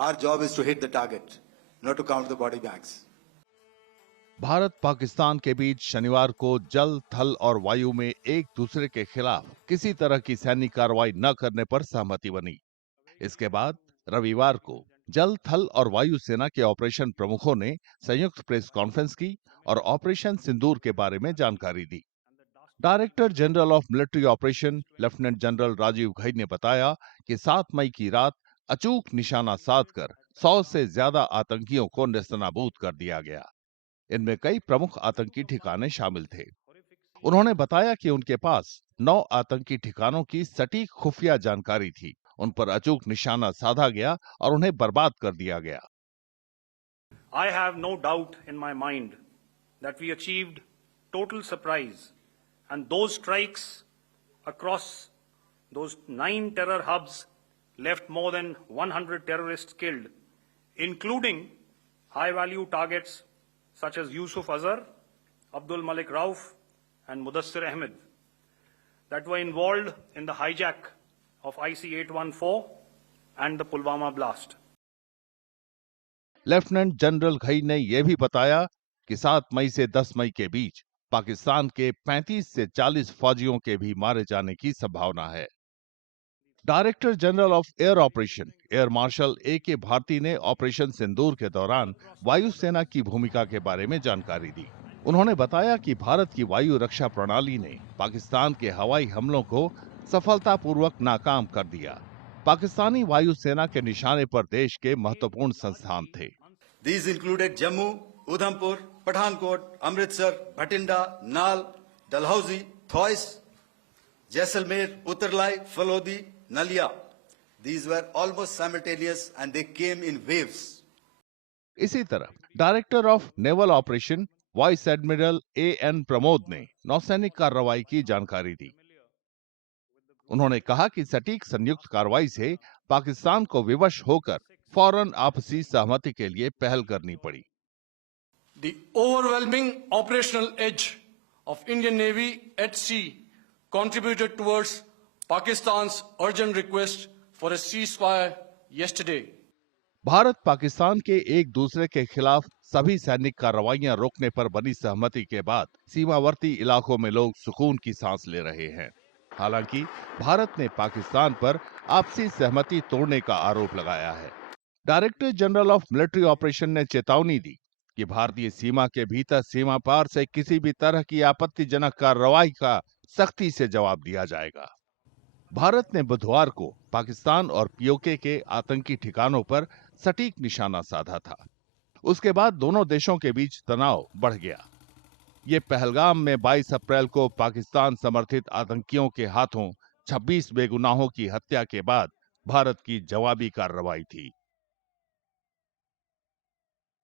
Our job is to hit the target, not to count the body bags. Bharat Pakistan के बीच शनिवार को जल, थल और वायु में एक दूसरे के खिलाफ किसी तरह की सैनिक कार्रवाई न करने पर सहमति बनी। इसके बाद रविवार को जल, थल और वायु सेना के ऑपरेशन प्रमुखों ने संयुक्त प्रेस कॉन्फ्रेंस की और ऑपरेशन सिंदूर के बारे में जानकारी दी। Director general of military operation lieutenant general Rajeev Ghai ने बताया कि 7 मई की रात अचूक निशाना साधकर 100 से ज्यादा आतंकियों को नेस्तनाबूद कर दिया गया। इनमें कई प्रमुख आतंकी ठिकाने शामिल थे। उन्होंने बताया कि उनके पास 9 आतंकी ठिकानों की सटीक खुफिया जानकारी थी। उन पर अचूक निशाना साधा गया और उन्हें बर्बाद कर दिया गया। I have no doubt in my mind that we achieved total surprise, and those strikes across those 9 terror hubs left more than 100 terrorists killed, including high-value targets such as Yusuf Azhar, Abdul Malik Rauf, and Mudassir Ahmed, that were involved in the hijack of IC-814 and the Pulwama blast. Lieutenant general Ghai ने यह भी बताया कि 7 मई से 10 मई के बीच पाकिस्तान के 35 से 40 फौजियों के भी मारे जाने की संभावना है। Director general of air operation air marshal A.K. Bharati ने ऑपरेशन सिंदूर के दौरान वायुसेना की भूमिका के बारे में जानकारी दी। उन्होंने बताया कि भारत की वायु रक्षा प्रणाली ने पाकिस्तान के हवाई हमलों को सफलतापूर्वक नाकाम कर दिया। पाकिस्तानी वायुसेना के निशाने पर देश के महत्वपूर्ण संस्थान थे। These included Jammu, Udhampur, Pathankot, Amritsar, Bhatinda, Nal, Dalhousie, Thois, Jaisalmer, Uttarlai, Falodi, Nalia. These were almost simultaneous and they came in waves. इसी तरह director of naval operation vice admiral A.N. Pramod ने नौसैनिक कार्रवाई की जानकारी दी। उन्होंने कहा कि सटीक संयुक्त कार्रवाई से पाकिस्तान को विवश होकर फौरन आपसी सहमति के लिए पहल करनी पड़ी। The overwhelming operational edge of Indian Navy at sea contributed towards Pakistan's urgent request for a ceasefire yesterday. Bharat Pakistan के एक दूसरे के खिलाफ सभी सैनिक कार्रवाइयां रोकने पर बनी सहमति के बाद सीमावर्ती इलाकों में लोग सुकून की सांस ले रहे हैं। हालांकि भारत ने पाकिस्तान पर आपसी सहमति तोड़ने का आरोप लगाया है। Director general of military operation ने चेतावनी दी कि भारतीय सीमा के भीतर सीमा पार से किसी भी तरह की आपत्तिजनक कार्रवाई का सख्ती से जवाब दिया जाएगा। भारत ने बुधवार को पाकिस्तान और POK के आतंकी ठिकानों पर सटीक निशाना साधा था। उसके बाद दोनों देशों के बीच तनाव बढ़ गया। ये पहलगाम में 22 अप्रैल को पाकिस्तान समर्थित आतंकियों के हाथों 26 बेगुनाहों की हत्या के बाद भारत की जवाबी कार्रवाई थी।